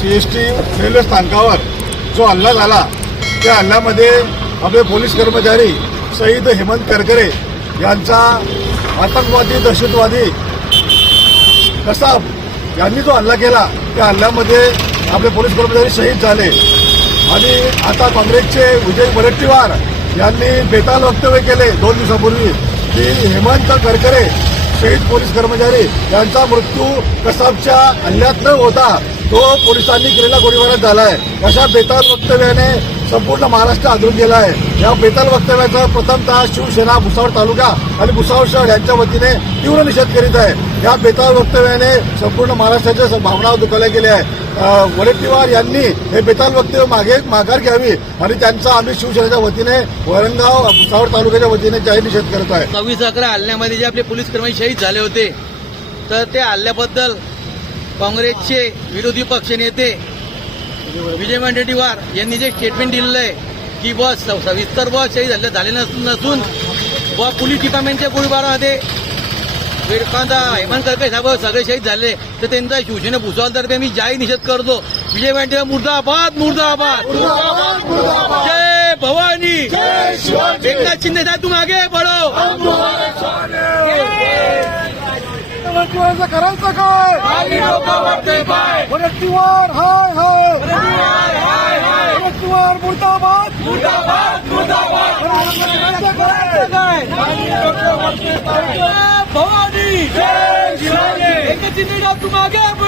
C S T railway स्थानकावर जो हल्ला झाला त्या हल्ल्यामध्ये आपले पोलीस कर्मचारी शहीद हेमंत करकरे यांचा आतंकवादी दहशतवादी कसाब यांनी जो हल्ला केला त्या हल्ल्यामध्ये आपले पोलीस कर्मचारी शहीद झाले. आणि आता काँग्रेसचे विजय वडेट्टीवार यांनी बेताल वक्तव्य केले दोन दिवसापूर्वी की हेमंत करकरे शहीद पोलीस कर्मचारी यांचा मृत्यू कसाबच्या हल्ल्यात न होता तो पोलिसांनी केलेला गोळीबारात आहे अशा बेताल वक्तव्याने संपूर्ण महाराष्ट्र आदरून गेला आहे या बेताल वक्तव्याचा प्रथमतः शिवसेना भुसावळ तालुका आणि भुसावळ शहर यांच्या वतीने तीव्र निषेध करीत आहे. या बेताल वक्तव्याने संपूर्ण महाराष्ट्राच्या भावना दुखावल्या गेल्या आहे वडेट्टीवार यांनी हे बेताल वक्तव्य मागे माघार घ्यावी आणि त्यांचा आम्ही शिवसेनेच्या वतीने वरणगाव भुसावळ तालुक्याच्या वतीने जाहीर निषेध करत आहे. सव्वीस अकरा हल्ल्यामध्ये जे आपले पोलीस कर्मचारी शहीद झाले होते तर त्या हल्ल्याबद्दल काँग्रेसचे विरोधी पक्ष नेते विजय वडेट्टीवार यांनी जे स्टेटमेंट दिलेलं आहे की बस सविस्तर बस शहीद हल्ले झाले नस- नसून व पोलीस डिपार्टमेंटच्या गोळीबारामध्ये विरकांदा हेमंत करके साहेब सगळे शहीद झाले. तर त्यांचा शिवसेना भुसावळतर्फे मी जाहीर निषेध करतो. विजय वडेट्टीवार मुर्दाबाद मुर्दाबाद. जय भवानी. एकनाथ शिंदे साहेब तुम आगे बढ़ो वडेट्टीवारचं करायचं काय? वडेट्टीवार हाय हाय. वडेट्टीवार मुर्दाबाद. भवानी. एकनाथ शिंदे साहेब